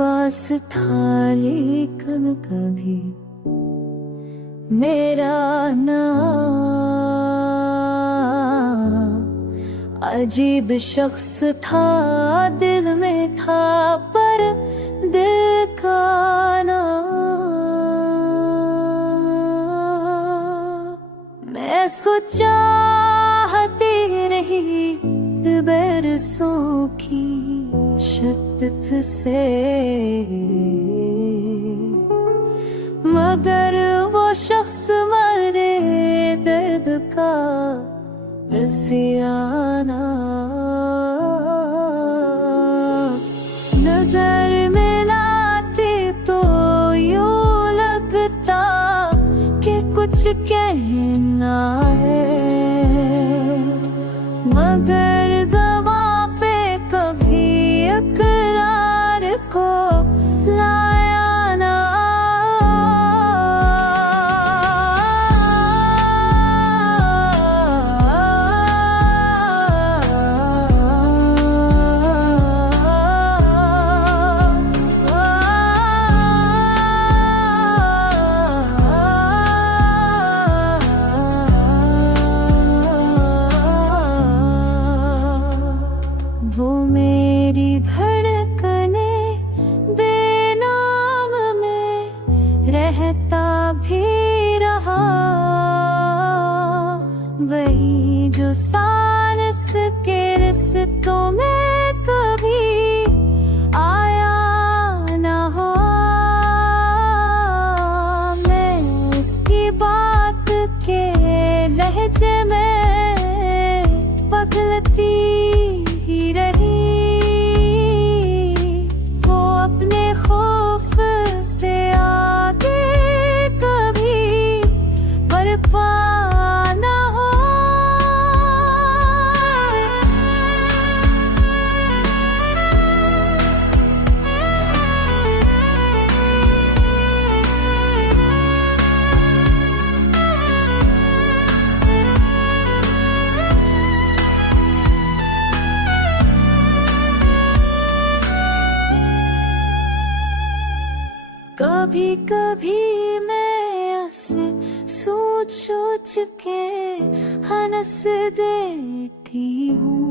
पास था लेकिन कभी मेरा नाम। अजीब शख्स था, दिल में था पर दिल का ना। मैं इसको चाहती नहीं बरसों की शिद्दत से, मगर वो शख्स मरे दर्द का रसियाना। नजर मिलाती तो यूं लगता कि कुछ कहना है, मगर ज़बां पे कभी इकरार को लाया ना। वो मेरी धड़कने बेनाम में रहता भी रहा, वही जो सानस के रिश्तों में कभी आया ना हो। मैं उसकी बात के लहजे में पगलती ही रही, वो अपने खौफ से आगे कभी बरपा ना हो। कभी कभी मैं उसे सोच सोच के हंस देती हूँ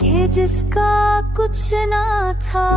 कि जिसका कुछ ना था